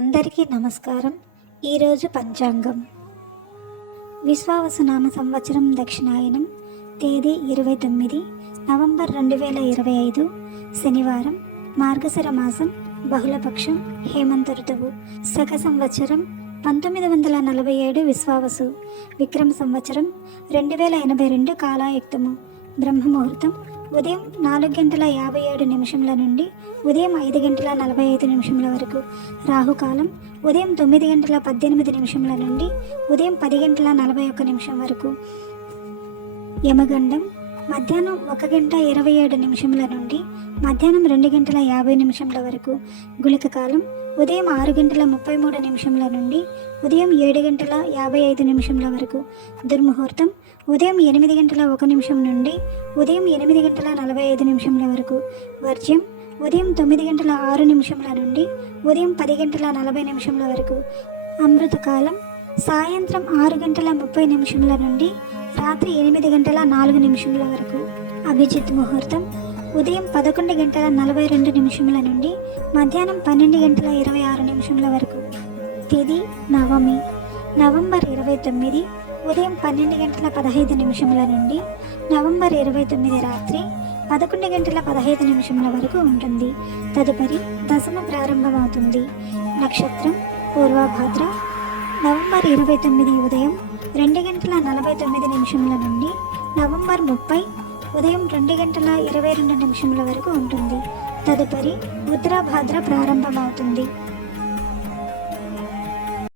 అందరికీ నమస్కారం. ఈరోజు పంచాంగం విశ్వావసునామ సంవత్సరం దక్షిణాయనం తేదీ 29 నవంబర్ 2025 శనివారం, మార్గశిర మాసం, బహుళపక్షం, హేమంత ఋతువు, శక సంవత్సరం 1947 విశ్వావసు, విక్రమ సంవత్సరం 2082 కాలాయుక్తము, బ్రహ్మముహూర్తం ఉదయం 4:57 నుండి ఉదయం 5:45 వరకు, రాహుకాలం ఉదయం 9:18 నుండి ఉదయం 10:41 వరకు, యమగండం మధ్యాహ్నం 1:27 నుండి మధ్యాహ్నం 2:50 వరకు, గుళిక కాలం ఉదయం 6:33 నుండి ఉదయం 7:55 వరకు, దుర్ముహూర్తం ఉదయం 8:01 నుండి ఉదయం 8:45 వరకు, వర్జ్యం ఉదయం 9:06 నుండి ఉదయం 10:40 వరకు, అమృతకాలం సాయంత్రం 6:30 నుండి రాత్రి 8:04 వరకు, అభిజిత్ ముహూర్తం ఉదయం 11:42 నుండి మధ్యాహ్నం 12:26 వరకు, తిథి నవమి, నవంబర్ 29 ఉదయం 12:15 నుండి నవంబర్ 29 రాత్రి 11:15 వరకు ఉంటుంది. తదుపరి దశమ ప్రారంభమవుతుంది. నక్షత్రం పూర్వభాద్ర. నవంబర్ 29 ఉదయం 2:49 నుండి నవంబర్ 30 ఉదయం 2:22 వరకు ఉంటుంది. తదుపరి ఉత్తరాభాద్ర ప్రారంభమవుతుంది.